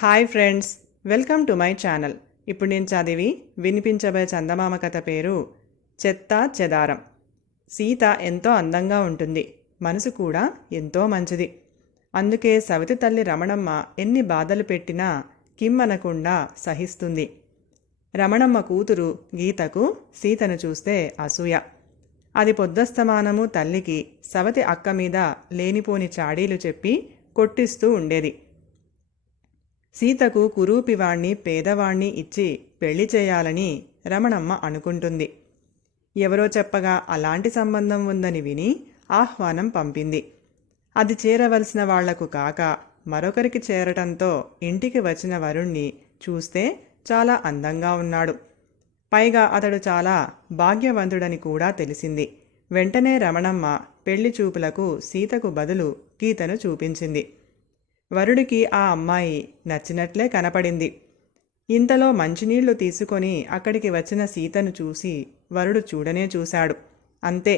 Hi friends, welcome to my channel. ఇప్పుడు నేను చదివి వినిపించబోయే చందమామ కథ పేరు చెత్తా చెదారం. సీత ఎంతో అందంగా ఉంటుంది, మనసు కూడా ఎంతో మంచిది. అందుకే సవితి తల్లి రమణమ్మ ఎన్ని బాధలు పెట్టినా కిమ్మనకుండా సహిస్తుంది. రమణమ్మ కూతురు గీతకు సీతను చూస్తే అసూయ. అది పొద్దస్తమానము తల్లికి సవతి అక్క మీద లేనిపోని చాడీలు చెప్పి కొట్టిస్తూ ఉండేది. సీతకు కురూపివాణ్ణి పేదవాణ్ణి ఇచ్చి పెళ్లి చేయాలని రమణమ్మ అనుకుంటుంది. ఎవరో చెప్పగా అలాంటి సంబంధం ఉందని విని ఆహ్వానం పంపింది. అది చేరవలసిన వాళ్లకు కాక మరొకరికి చేరటంతో ఇంటికి వచ్చిన వరుణ్ణి చూస్తే చాలా అందంగా ఉన్నాడు. పైగా అతడు చాలా భాగ్యవంతుడని కూడా తెలిసింది. వెంటనే రమణమ్మ పెళ్లి చూపులకు సీతకు బదులు గీతను చూపించింది. వరుడికి ఆ అమ్మాయి నచ్చినట్లే కనపడింది. ఇంతలో మంచినీళ్లు తీసుకొని అక్కడికి వచ్చిన సీతను చూసి వరుడు చూడనే చూశాడు. అంతే,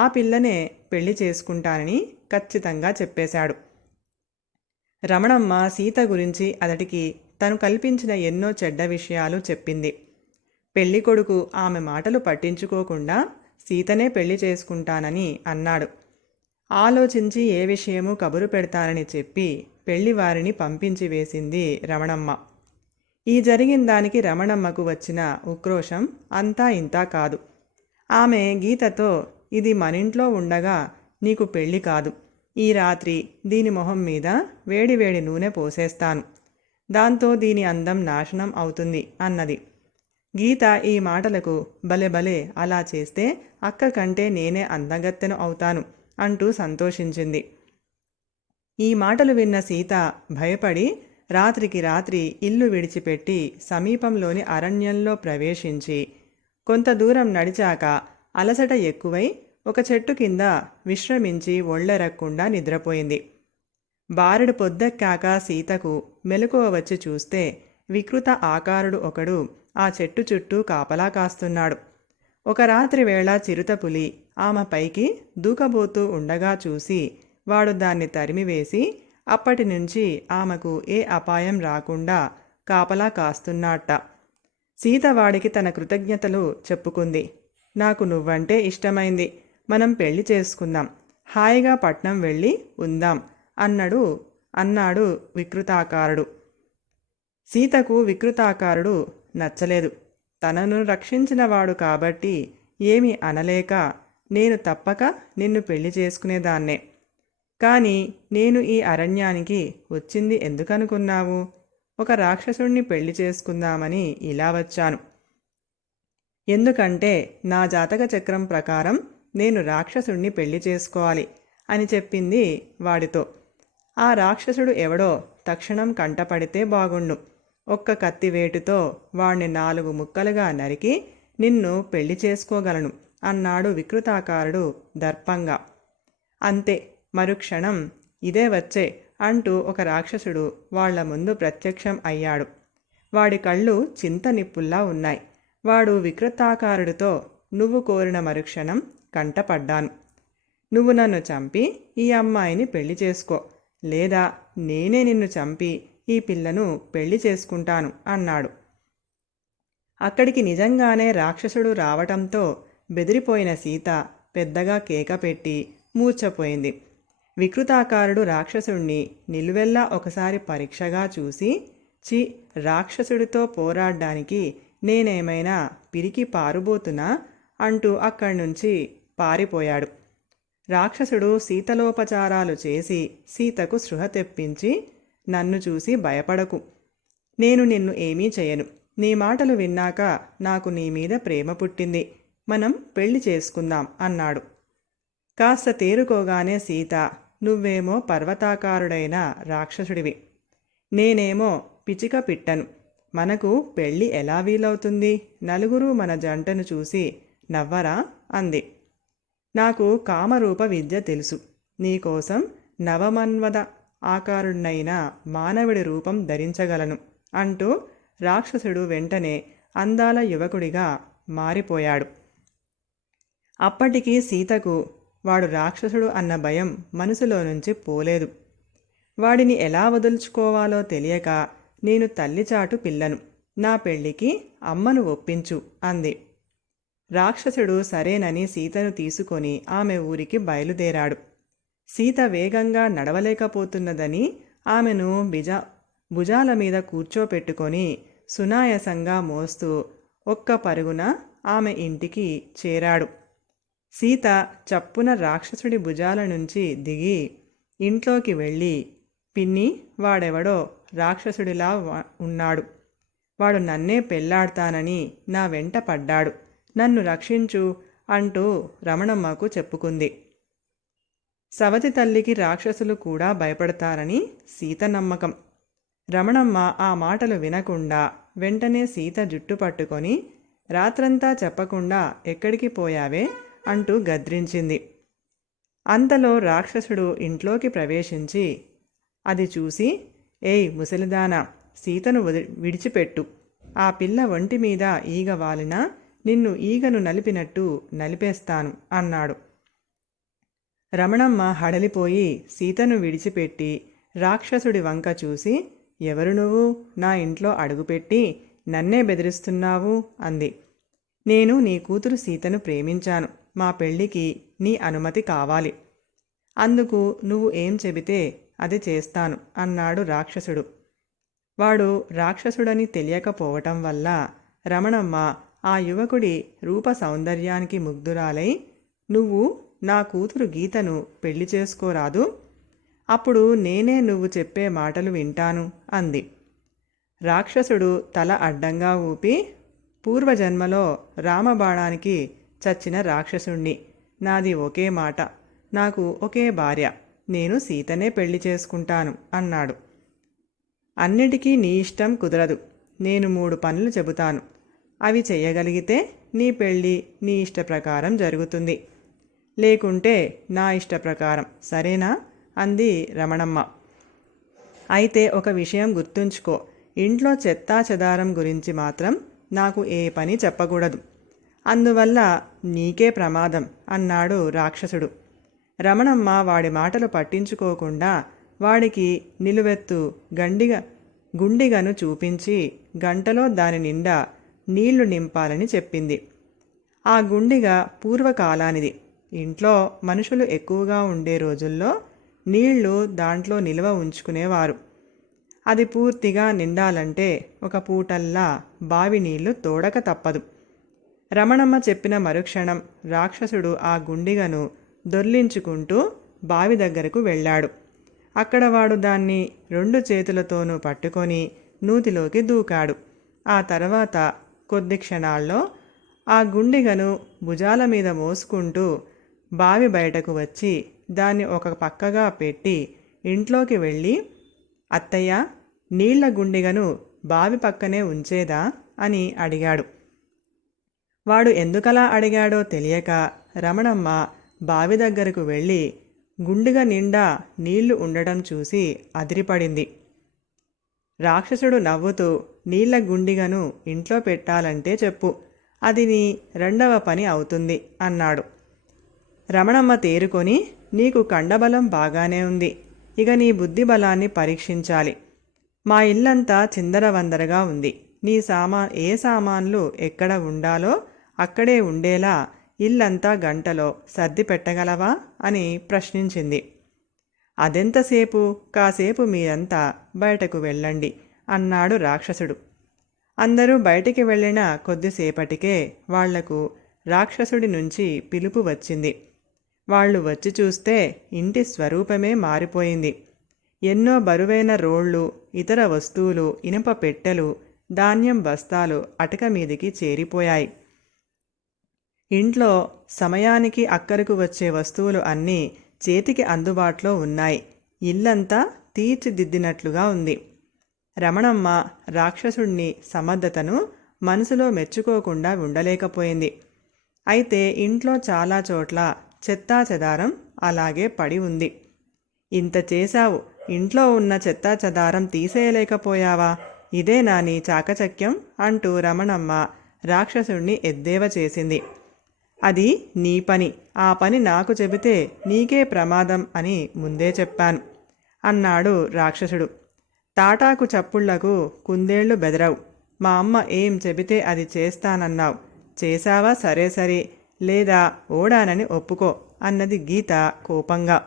ఆ పిల్లనే పెళ్లి చేసుకుంటానని ఖచ్చితంగా చెప్పేశాడు. రమణమ్మ సీత గురించి అతడికి తను కల్పించిన ఎన్నో చెడ్డ విషయాలు చెప్పింది. పెళ్లికొడుకు ఆమె మాటలు పట్టించుకోకుండా సీతనే పెళ్లి చేసుకుంటానని అన్నాడు. ఆలోచించి ఏ విషయమూ కబురు పెడతానని చెప్పి పెళ్లివారిని పంపించి వేసింది రమణమ్మ. ఈ జరిగిన దానికి రమణమ్మకు వచ్చిన ఉక్రోషం అంతా ఇంతా కాదు. ఆమె గీతతో, ఇది మనింట్లో ఉండగా నీకు పెళ్లి కాదు, ఈ రాత్రి దీని మొహం మీద వేడివేడి నూనె పోసేస్తాను, దాంతో దీని అందం నాశనం అవుతుంది అన్నది. గీత ఈ మాటలకు భలే అలా చేస్తే అక్క కంటే నేనే అందగత్తెను అవుతాను అంటూ సంతోషించింది. ఈ మాటలు విన్న సీత భయపడి రాత్రికి రాత్రి ఇల్లు విడిచిపెట్టి సమీపంలోని అరణ్యంలో ప్రవేశించి కొంత దూరం నడిచాక అలసట ఎక్కువై ఒక చెట్టు కింద విశ్రమించి ఒళ్ళెరక్కుండా నిద్రపోయింది. బారెడు పొద్దెక్కాక సీతకు మెలకువ వచ్చి చూస్తే వికృత ఆకారుడు ఒకడు ఆ చెట్టు చుట్టూ కాపలా కాస్తున్నాడు. ఒక రాత్రి వేళ చిరుతపులి ఆమె పైకి దూకబోతూ ఉండగా చూసి వాడు దాన్ని తరిమివేసి అప్పటి నుంచి ఆమెకు ఏ అపాయం రాకుండా కాపలా కాస్తున్నట్ట. సీత వాడికి తన కృతజ్ఞతలు చెప్పుకుంది. నాకు నువ్వంటే ఇష్టమైంది, మనం పెళ్లి చేసుకుందాం, హాయిగా పట్నం వెళ్ళి ఉందాం అన్నాడు వికృతాకారుడు. సీతకు వికృతాకారుడు నచ్చలేదు. తనను రక్షించినవాడు కాబట్టి ఏమీ అనలేక, నేను తప్పక నిన్ను పెళ్లి చేసుకునేదాన్నే, కానీ నేను ఈ అరణ్యానికి వచ్చింది ఎందుకనుకున్నావు? ఒక రాక్షసుణ్ణి పెళ్లి చేసుకుందామని ఇలా వచ్చాను. ఎందుకంటే నా జాతక చక్రం ప్రకారం నేను రాక్షసుణ్ణి పెళ్లి చేసుకోవాలి అని చెప్పింది వాడితో. ఆ రాక్షసుడు ఎవడో తక్షణం కంటపడితే బాగుండు. ఒక్క కత్తివేటుతో వాణ్ణి 4 ముక్కలుగా నరికి నిన్ను పెళ్లి చేసుకోగలను అన్నాడు వికృతాకారుడు దర్పంగా. అంతే, మరుక్షణం ఇదే వచ్చే అంటూ ఒక రాక్షసుడు వాళ్ల ముందు ప్రత్యక్షం అయ్యాడు. వాడి కళ్ళు చింత నిప్పుల్లా ఉన్నాయి. వాడు వికృతాకారుడితో, నువ్వు కోరిన మరుక్షణం కంటపడ్డాను. నువ్వు నన్ను చంపి ఈ అమ్మాయిని పెళ్లి చేసుకో, లేదా నేనే నిన్ను చంపి ఈ పిల్లను పెళ్లి చేసుకుంటాను అన్నాడు. అక్కడికి నిజంగానే రాక్షసుడు రావటంతో బెదిరిపోయిన సీత పెద్దగా కేక పెట్టి మూర్ఛపోయింది. వికృతాకారుడు రాక్షసుణ్ణి నిలువెల్లా ఒకసారి పరీక్షగా చూసి, చి, రాక్షసుడితో పోరాడ్డానికి నేనేమైనా పిరికి పారుబోతున్నా అంటూ అక్కడి నుంచి పారిపోయాడు. రాక్షసుడు సీతలోపచారాలు చేసి సీతకు స్పృహ తెప్పించి, నన్ను చూసి భయపడకు, నేను నిన్ను ఏమీ చేయను, నీ మాటలు విన్నాక నాకు నీ మీద ప్రేమ పుట్టింది, మనం పెళ్లి చేసుకుందాం అన్నాడు. కాస్త తేరుకోగానే సీత, నువ్వేమో పర్వతాకారుడైన రాక్షసుడివి, నేనేమో పిచిక పిట్టను, మనకు పెళ్ళి ఎలా వీలవుతుంది? నలుగురు మన జంటను చూసి నవ్వరా అంది. నాకు కామరూప విద్య తెలుసు, నీకోసం నవమన్వద ఆకారుడినైన మానవుడి రూపం ధరించగలను అంటూ రాక్షసుడు వెంటనే అందాల యువకుడిగా మారిపోయాడు. అప్పటికీ సీతకు వాడు రాక్షసుడు అన్న భయం మనసులో నుంచి పోలేదు. వాడిని ఎలా వదులుచుకోవాలో తెలియక నేను తల్లిచాటు పిల్లను. నా పెళ్లికి అమ్మను ఒప్పించు అంది. రాక్షసుడు సరేనని సీతను తీసుకొని ఆమె ఊరికి బయలుదేరాడు. సీత వేగంగా నడవలేకపోతున్నదని ఆమెను భుజాల మీద కూర్చోపెట్టుకొని సునాయాసంగా మోస్తూ ఒక్క పరుగున ఆమె ఇంటికి చేరాడు. సీత చప్పున రాక్షసుడి భుజాల నుంచి దిగి ఇంట్లోకి వెళ్ళి, పిన్ని, వాడెవడో రాక్షసుడిలా ఉన్నాడు. వాడు నన్నే పెళ్లాడతానని నా వెంట పడ్డాడు. నన్ను రక్షించు అంటూ రమణమ్మకు చెప్పుకుంది. సవతి తల్లికి రాక్షసులు కూడా భయపడతారని సీత నమ్మకం. రమణమ్మ ఆ మాటలు వినకుండా వెంటనే సీత జుట్టు పట్టుకొని, రాత్రంతా చెప్పకుండా ఎక్కడికి పోయావే అంటూ గద్రించింది. అంతలో రాక్షసుడు ఇంట్లోకి ప్రవేశించి అది చూసి, ఏయ్ ముసలిదానా, సీతను విడిచిపెట్టు. ఆ పిల్ల ఒంటి మీద ఈగ వాలినా నిన్ను ఈగను నలిపినట్టు నలిపేస్తాను అన్నాడు. రమణమ్మ హడలిపోయి సీతను విడిచిపెట్టి రాక్షసుడి వంక చూసి, ఎవరు నువ్వు నా ఇంట్లో అడుగుపెట్టి నన్నే బెదిరిస్తున్నావు అంది. నేను నీ కూతురు సీతను ప్రేమించాను. మా పెళ్లికి నీ అనుమతి కావాలి. అందుకు నువ్వు ఏం చెబితే అది చేస్తాను అన్నాడు రాక్షసుడు. వాడు రాక్షసుడని తెలియకపోవటం వల్ల రమణమ్మ ఆ యువకుడి రూప సౌందర్యానికి ముగ్ధురాలై, నువ్వు నా కూతురు గీతను పెళ్లి చేసుకోరాదు? అప్పుడు నేనే నువ్వు చెప్పే మాటలు వింటాను అంది. రాక్షసుడు తల అడ్డంగా ఊపి, పూర్వజన్మలో రామబాణానికి చచ్చిన రాక్షసుణ్ణి. నాది ఒకే మాట, నాకు ఒకే భార్య. నేను సీతనే పెళ్లి చేసుకుంటాను అన్నాడు. అన్నిటికీ నీ ఇష్టం కుదరదు. నేను 3 పనులు చెబుతాను. అవి చెయ్యగలిగితే నీ పెళ్ళి నీ ఇష్టప్రకారం జరుగుతుంది. లేకుంటే నా ఇష్టప్రకారం, సరేనా అంది రమణమ్మ. అయితే ఒక విషయం గుర్తుంచుకో, ఇంట్లో చెత్తా చెదారం గురించి మాత్రం నాకు ఏ పని చెప్పకూడదు. అందువల్ల నీకే ప్రమాదం అన్నాడు రాక్షసుడు. రమణమ్మ వాడి మాటలు పట్టించుకోకుండా వాడికి నిలువెత్తు గుండిగను చూపించి గంటలో దాని నిండా నీళ్లు నింపాలని చెప్పింది. ఆ గుండిగ పూర్వకాలానిది. ఇంట్లో మనుషులు ఎక్కువగా ఉండే రోజుల్లో నీళ్లు దాంట్లో నిల్వ ఉంచుకునేవారు. అది పూర్తిగా నిండాలంటే ఒక పూటల్లా బావి నీళ్లు తోడక తప్పదు. రమణమ్మ చెప్పిన మరుక్షణం రాక్షసుడు ఆ గుండిగను దొర్లించుకుంటూ బావి దగ్గరకు వెళ్ళాడు. అక్కడ వాడు దాన్ని 2 చేతులతోనూ పట్టుకొని నూతిలోకి దూకాడు. ఆ తర్వాత కొద్ది క్షణాల్లో ఆ గుండిగను భుజాల మీద మోసుకుంటూ బావి బయటకు వచ్చి దాన్ని ఒక పక్కగా పెట్టి ఇంట్లోకి వెళ్ళి, అత్తయ్య, నీళ్ల గుండిగను బావి పక్కనే ఉంచేదా అని అడిగాడు. వాడు ఎందుకలా అడిగాడో తెలియక రమణమ్మ బావి దగ్గరకు వెళ్ళి గుండిగ నిండా నీళ్లు ఉండటం చూసి అదిరిపడింది. రాక్షసుడు నవ్వుతూ, నీళ్ల గుండిగను ఇంట్లో పెట్టాలంటే చెప్పు, అది నీ 2వ పని అవుతుంది అన్నాడు. రమణమ్మ తేరుకొని, నీకు కండబలం బాగానే ఉంది, ఇక నీ బుద్ధిబలాన్ని పరీక్షించాలి. మా ఇల్లంతా చిందరవందరగా ఉంది. నీ ఏ సామాన్లు ఎక్కడ ఉండాలో అక్కడే ఉండేలా ఇల్లంతా గంటలో సర్ది పెట్టగలవా అని ప్రశ్నించింది. అదెంతసేపు? కాసేపు మీరంతా బయటకు వెళ్ళండి అన్నాడు రాక్షసుడు. అందరూ బయటికి వెళ్ళిన కొద్దిసేపటికే వాళ్లకు రాక్షసుడి నుంచి పిలుపు వచ్చింది. వాళ్ళు వచ్చి చూస్తే ఇంటి స్వరూపమే మారిపోయింది. ఎన్నో బరువైన రోళ్లు, ఇతర వస్తువులు, ఇనుప పెట్టెలు, ధాన్యం బస్తాలు అటక మీదికి చేరిపోయాయి. ఇంట్లో సమయానికి అక్కరకు వచ్చే వస్తువులు అన్నీ చేతికి అందుబాటులో ఉన్నాయి. ఇల్లంతా తీర్చిదిద్దినట్లుగా ఉంది. రమణమ్మ రాక్షసుణ్ణి సమర్థతను మనసులో మెచ్చుకోకుండా ఉండలేకపోయింది. అయితే ఇంట్లో చాలా చోట్ల చెత్తా చెదారం అలాగే పడి ఉంది. ఇంత చేశావు, ఇంట్లో ఉన్న చెత్తా చెదారం తీసేయలేకపోయావా? ఇదే నాని చాకచక్యం అంటూ రమణమ్మ రాక్షసుణ్ణి ఎద్దేవా చేసింది. అది నీ పని, ఆ పని నాకు చెబితే నీకే ప్రమాదం అని ముందే చెప్పాను అన్నాడు రాక్షసుడు. తాటాకు చప్పుళ్లకు కుందేళ్లు బెదరవు. మా అమ్మ ఏం చెబితే అది చేస్తానన్నావు. చేశావా సరే సరే, లేదా ఓడానని ఒప్పుకో అన్నది గీత కోపంగా.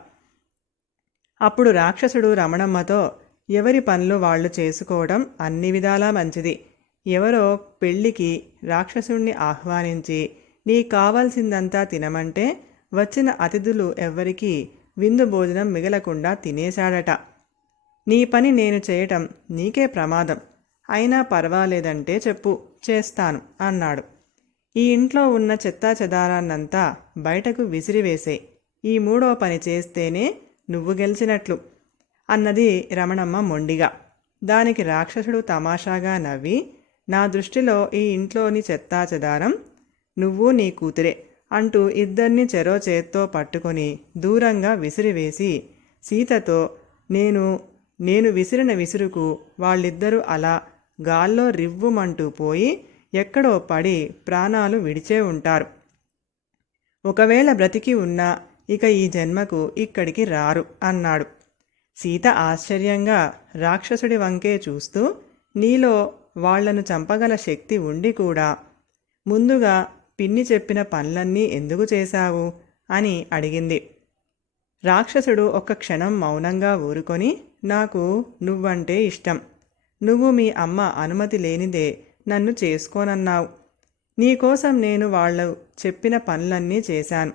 అప్పుడు రాక్షసుడు రమణమ్మతో, ఎవరి పనులు వాళ్ళు చేసుకోవడం అన్ని విధాలా మంచిది. ఎవరో పెళ్ళికి రాక్షసుణ్ణి ఆహ్వానించి నీ కావాల్సిందంతా తినమంటే వచ్చిన అతిథులు ఎవ్వరికీ విందు భోజనం మిగలకుండా తినేశాడట. నీ పని నేను చేయటం నీకే ప్రమాదం. అయినా పర్వాలేదంటే చెప్పు, చేస్తాను అన్నాడు. ఈ ఇంట్లో ఉన్న చెత్తా చెదారాన్నంతా బయటకు విసిరివేసే. ఈ మూడో పని చేస్తేనే నువ్వు గెలిచినట్లు అన్నది రమణమ్మ మొండిగా. దానికి రాక్షసుడు తమాషాగా నవ్వి, నా దృష్టిలో ఈ ఇంట్లోని చెత్తా చెదారం నువ్వు నీ కూతురే అంటూ ఇద్దరిని చెరో చేత్తో పట్టుకొని దూరంగా విసిరివేసి సీతతో, నేను విసిరిన విసురుకు వాళ్ళిద్దరూ అలా గాల్లో రివ్వుమంటూ పోయి ఎక్కడో పడి ప్రాణాలు విడిచే ఉంటారు. ఒకవేళ బ్రతికి ఉన్నా ఇక ఈ జన్మకు ఇక్కడికి రారు అన్నాడు. సీత ఆశ్చర్యంగా రాక్షసుడి వంకే చూస్తూ, నీలో వాళ్లను చంపగల శక్తి ఉండి కూడా ముందుగా పిన్ని చెప్పిన పనులన్నీ ఎందుకు చేశావు అని అడిగింది. రాక్షసుడు ఒక్క క్షణం మౌనంగా ఊరుకొని, నాకు నువ్వంటే ఇష్టం. నువ్వు మీ అమ్మ అనుమతి లేనిదే నన్ను చేసుకోనన్నావు. నీకోసం నేను వాళ్ళు చెప్పిన పనులన్నీ చేశాను.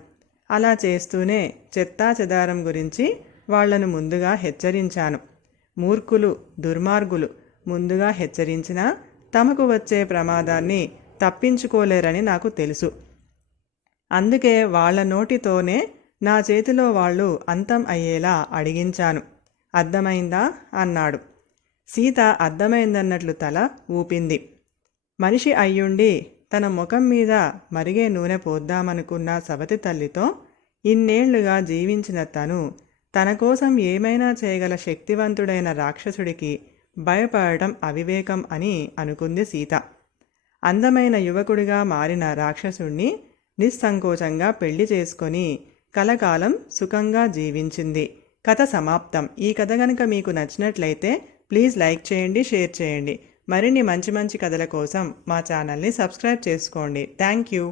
అలా చేస్తూనే చెత్తా చెదారం గురించి వాళ్లను ముందుగా హెచ్చరించాను. మూర్ఖులు, దుర్మార్గులు ముందుగా హెచ్చరించినా తమకు వచ్చే ప్రమాదాన్ని తప్పించుకోలేరని నాకు తెలుసు. అందుకే వాళ్ల నోటితోనే నా చేతిలో వాళ్ళు అంతం అయ్యేలా అడిగించాను. అర్థమైందా అన్నాడు. సీత అర్థమైందన్నట్లు తల ఊపింది. మనిషి అయ్యుండి తన ముఖం మీద మరిగే నూనె పోద్దామనుకున్న సవతి తల్లితో ఇన్నేళ్లుగా జీవించిన తన కోసం ఏమైనా చేయగల శక్తివంతుడైన రాక్షసుడికి భయపడటం అవివేకం అని అనుకుంది సీత. అందమైన యువకుడిగా మారిన రాక్షసుణ్ణి నిస్సంకోచంగా పెళ్లి చేసుకొని కలకాలం సుఖంగా జీవించింది. కథ సమాప్తం. ఈ కథ గనుక మీకు నచ్చినట్లయితే ప్లీజ్ లైక్ చేయండి, షేర్ చేయండి. మరిన్ని మంచి మంచి కథల కోసం మా ఛానల్ని సబ్స్క్రైబ్ చేసుకోండి. Thank you.